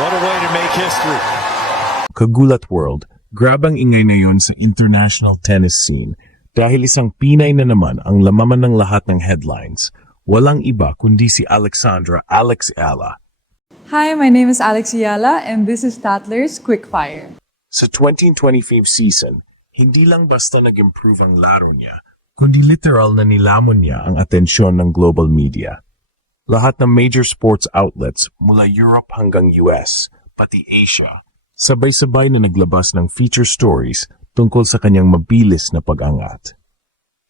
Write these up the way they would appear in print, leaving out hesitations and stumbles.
What a way to make history. Kagulat World, grabang ingay na yun sa international tennis scene dahil isang Pinay na naman ang lamaman ng lahat ng headlines. Walang iba kundi si Alexandra Alex Ayala. Hi, my name is Alex Ayala and this is Tatler's Quickfire. Sa 2025 season, hindi lang basta nag-improve ang laro niya, kundi literal na nilamon niya ang atensyon ng global media. Lahat ng major sports outlets mula Europe hanggang US, pati Asia, sabay-sabay na naglabas ng feature stories tungkol sa kanyang mabilis na pag-angat.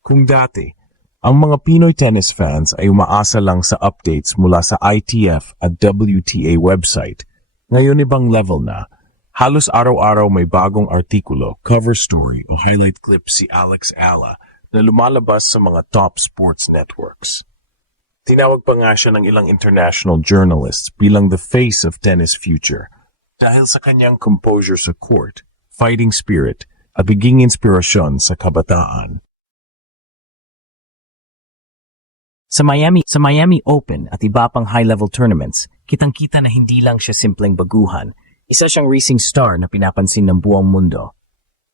Kung dati, ang mga Pinoy tennis fans ay umaasa lang sa updates mula sa ITF at WTA website, ngayon ibang level na. Halos araw-araw may bagong artikulo, cover story o highlight clip si Alex Ayala na lumalabas sa mga top sports networks. Tinawag pa nga siya ng ilang international journalists bilang the face of tennis future dahil sa kanyang composure sa court, fighting spirit at biging inspirasyon sa kabataan. Sa Miami Open at iba pang high-level tournaments, kitang-kita na hindi lang siya simpleng baguhan, isa siyang racing star na pinapansin ng buong mundo.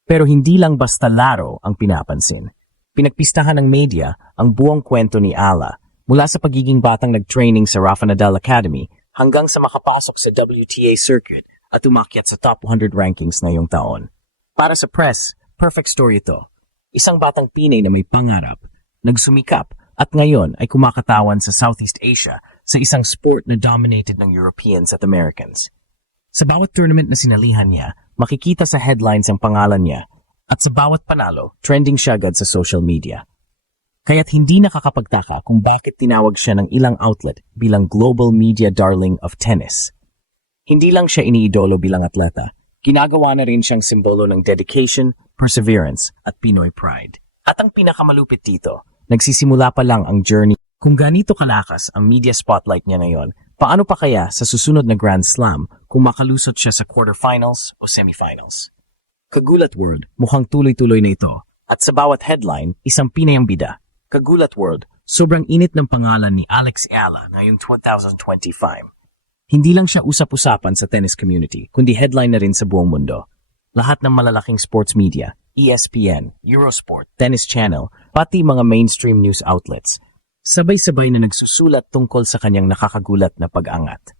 Pero hindi lang basta laro ang pinapansin. Pinagpistahan ng media ang buong kwento ni Ayala mula sa pagiging batang nag-training sa Rafa Nadal Academy hanggang sa makapasok sa WTA circuit at umakyat sa top 100 rankings ngayong taon. Para sa press, perfect story ito. Isang batang Pinay na may pangarap, nagsumikap at ngayon ay kumakatawan sa Southeast Asia sa isang sport na dominated ng Europeans at Americans. Sa bawat tournament na sinalihan niya, makikita sa headlines ang pangalan niya at sa bawat panalo, trending siya agad sa social media. Kaya't hindi nakakapagtaka kung bakit tinawag siya ng ilang outlet bilang global media darling of tennis. Hindi lang siya iniidolo bilang atleta, ginagawa na rin siyang simbolo ng dedication, perseverance at Pinoy pride. At ang pinakamalupit dito, nagsisimula pa lang ang journey. Kung ganito kalakas ang media spotlight niya ngayon, paano pa kaya sa susunod na Grand Slam kung makalusot siya sa quarterfinals o semifinals? Kagulat World, mukhang tuloy-tuloy na ito. At sa bawat headline, isang Pinay ang bida. Kagulat World, sobrang init ng pangalan ni Alex Ayala ngayong 2025. Hindi lang siya usap-usapan sa tennis community, kundi headline na rin sa buong mundo. Lahat ng malalaking sports media, ESPN, Eurosport, Tennis Channel, pati mga mainstream news outlets, sabay-sabay na nagsusulat tungkol sa kanyang nakakagulat na pag-angat.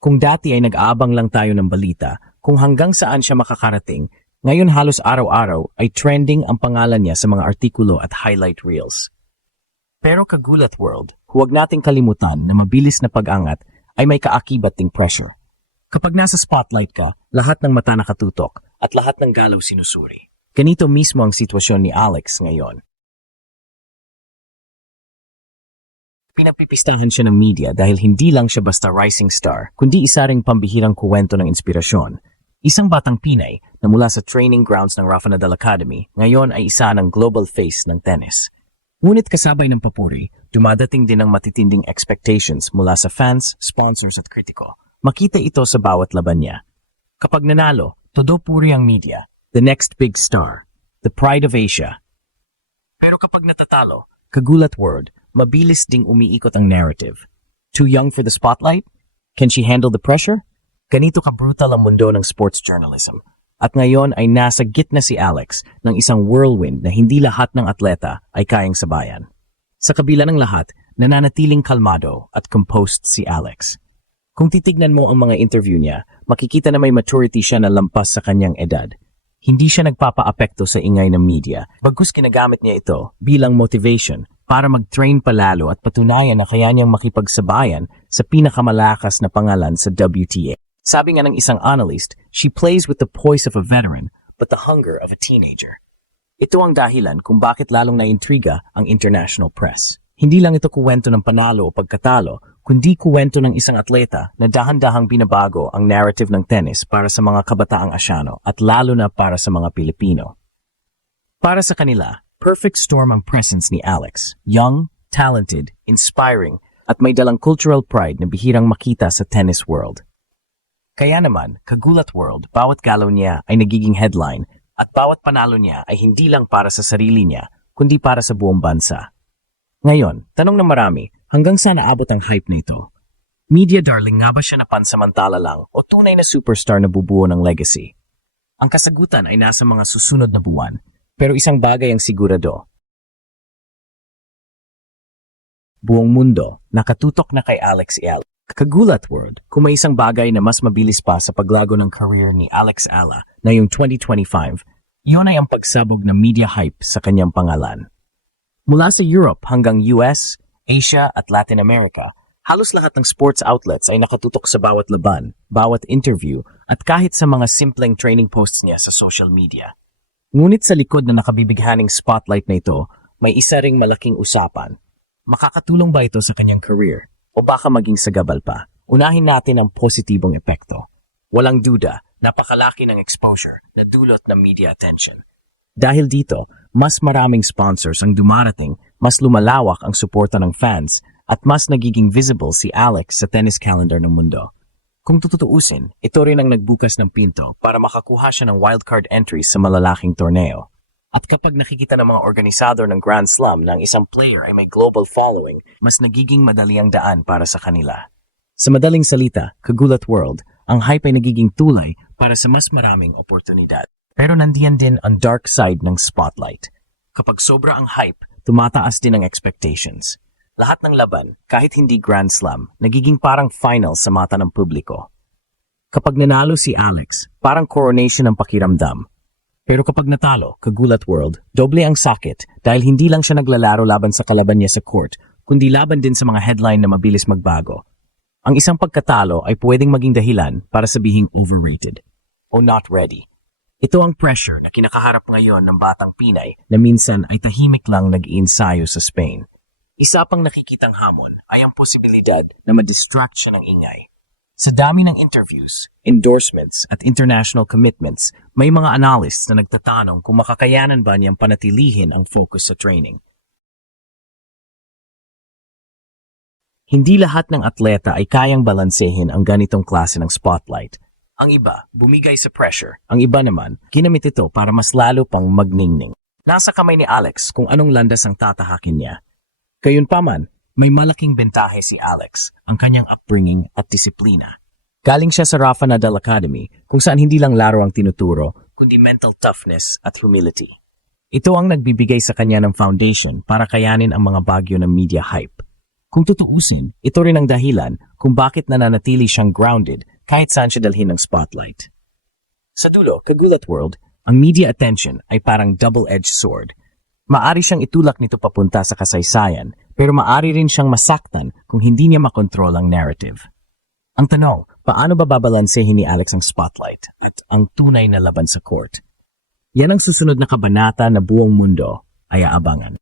Kung dati ay nag-aabang lang tayo ng balita kung hanggang saan siya makakarating, ngayon halos araw-araw ay trending ang pangalan niya sa mga artikulo at highlight reels. Pero Kagulat World, huwag nating kalimutan na mabilis na pag-angat ay may kaakibat ding pressure. Kapag nasa spotlight ka, lahat ng mata nakatutok at lahat ng galaw sinusuri. Ganito mismo ang sitwasyon ni Alex ngayon. Pinagpipistahan siya ng media dahil hindi lang siya basta rising star, kundi isa ring pambihirang kuwento ng inspirasyon. Isang batang Pinay na mula sa training grounds ng Rafa Nadal Academy, ngayon ay isa ng global face ng tennis. Ngunit kasabay ng papuri, dumadating din ang matitinding expectations mula sa fans, sponsors at kritiko. Makita ito sa bawat laban niya. Kapag nanalo, todo puri ang media, the next big star, the pride of Asia. Pero kapag natatalo, Kagulat World, mabilis ding umiikot ang narrative. Too young for the spotlight? Can she handle the pressure? Ganito ka-brutal ang mundo ng sports journalism. At ngayon ay nasa gitna si Alex ng isang whirlwind na hindi lahat ng atleta ay kayang sabayan. Sa kabila ng lahat, nananatiling kalmado at composed si Alex. Kung titignan mo ang mga interview niya, makikita na may maturity siya na lampas sa kanyang edad. Hindi siya nagpapa-apekto sa ingay ng media, bagkus ginagamit niya ito bilang motivation para mag-train palalo at patunayan na kaya niyang makipagsabayan sa pinakamalakas na pangalan sa WTA. Sabi nga ng isang analyst, she plays with the poise of a veteran but the hunger of a teenager. Ito ang dahilan kung bakit lalong naintriga ang international press. Hindi lang ito kuwento ng panalo o pagkatalo, kundi kuwento ng isang atleta na dahan-dahang binabago ang narrative ng tennis para sa mga kabataang Asyano at lalo na para sa mga Pilipino. Para sa kanila, perfect storm ang presence ni Alex. Young, talented, inspiring, at may dalang cultural pride na bihirang makita sa tennis world. Kaya naman, Kagulat World, bawat galaw niya ay nagiging headline at bawat panalo niya ay hindi lang para sa sarili niya, kundi para sa buong bansa. Ngayon, tanong ng marami, hanggang saan naabot ang hype nito? Media darling nga ba siya na pansamantala lang o tunay na superstar na bubuo ng legacy? Ang kasagutan ay nasa mga susunod na buwan, pero isang bagay ang sigurado. Buong mundo, nakatutok na kay Alex Ayala. Kagulat world, kung may isang bagay na mas mabilis pa sa paglago ng career ni Alex Ayala na yung 2025, iyon ay ang pagsabog ng media hype sa kanyang pangalan. Mula sa Europe hanggang US, Asia at Latin America, halos lahat ng sports outlets ay nakatutok sa bawat laban, bawat interview at kahit sa mga simpleng training posts niya sa social media. Ngunit sa likod na nakabibighaning spotlight na ito, may isa ring malaking usapan. Makakatulong ba ito sa kanyang career? O baka maging sagabal pa? Unahin natin ang positibong epekto. Walang duda, napakalaki ng exposure na dulot ng media attention. Dahil dito, mas maraming sponsors ang dumarating, mas lumalawak ang suporta ng fans, at mas nagiging visible si Alex sa tennis calendar ng mundo. Kung tutuusin, ito rin ang nagbukas ng pinto para makakuha siya ng wildcard entries sa malalaking torneo. At kapag nakikita ng mga organisador ng Grand Slam na ang isang player ay may global following, mas nagiging madali ang daan para sa kanila. Sa madaling salita, kagulat world, ang hype ay nagiging tulay para sa mas maraming oportunidad. Pero nandiyan din ang dark side ng spotlight. Kapag sobra ang hype, tumataas din ang expectations. Lahat ng laban, kahit hindi Grand Slam, nagiging parang final sa mata ng publiko. Kapag nanalo si Alex, parang coronation ang pakiramdam. Pero kapag natalo, kagulat world, doble ang sakit dahil hindi lang siya naglalaro laban sa kalaban niya sa court, kundi laban din sa mga headline na mabilis magbago. Ang isang pagkatalo ay pwedeng maging dahilan para sabihing overrated o not ready. Ito ang pressure na kinakaharap ngayon ng batang Pinay na minsan ay tahimik lang nag-iinsayo sa Spain. Isa pang nakikitang hamon ay ang posibilidad na ma-distract siya ng ingay. Sa dami ng interviews, endorsements at international commitments, may mga analysts na nagtatanong kung makakayanan ba niyang panatilihin ang focus sa training. Hindi lahat ng atleta ay kayang balansehin ang ganitong klase ng spotlight. Ang iba, bumigay sa pressure. Ang iba naman, ginamit ito para mas lalo pang magningning. Nasa kamay ni Alex kung anong landas ang tatahakin niya. Gayunpaman, may malaking bentahe si Alex, ang kanyang upbringing at disiplina. Galing siya sa Rafa Nadal Academy kung saan hindi lang laro ang tinuturo, kundi mental toughness at humility. Ito ang nagbibigay sa kanya ng foundation para kayanin ang mga bagyo ng media hype. Kung tutuusin, ito rin ang dahilan kung bakit nananatili siyang grounded kahit saan siya dalhin ng spotlight. Sa dulo, kagulat world, ang media attention ay parang double-edged sword. Maari siyang itulak nito papunta sa kasaysayan, pero maari rin siyang masaktan kung hindi niya makontrol ang narrative. Ang tanong, paano ba babalansehin ni Alex ang spotlight at ang tunay na laban sa court? Yan ang susunod na kabanata na buong mundo ay aabangan.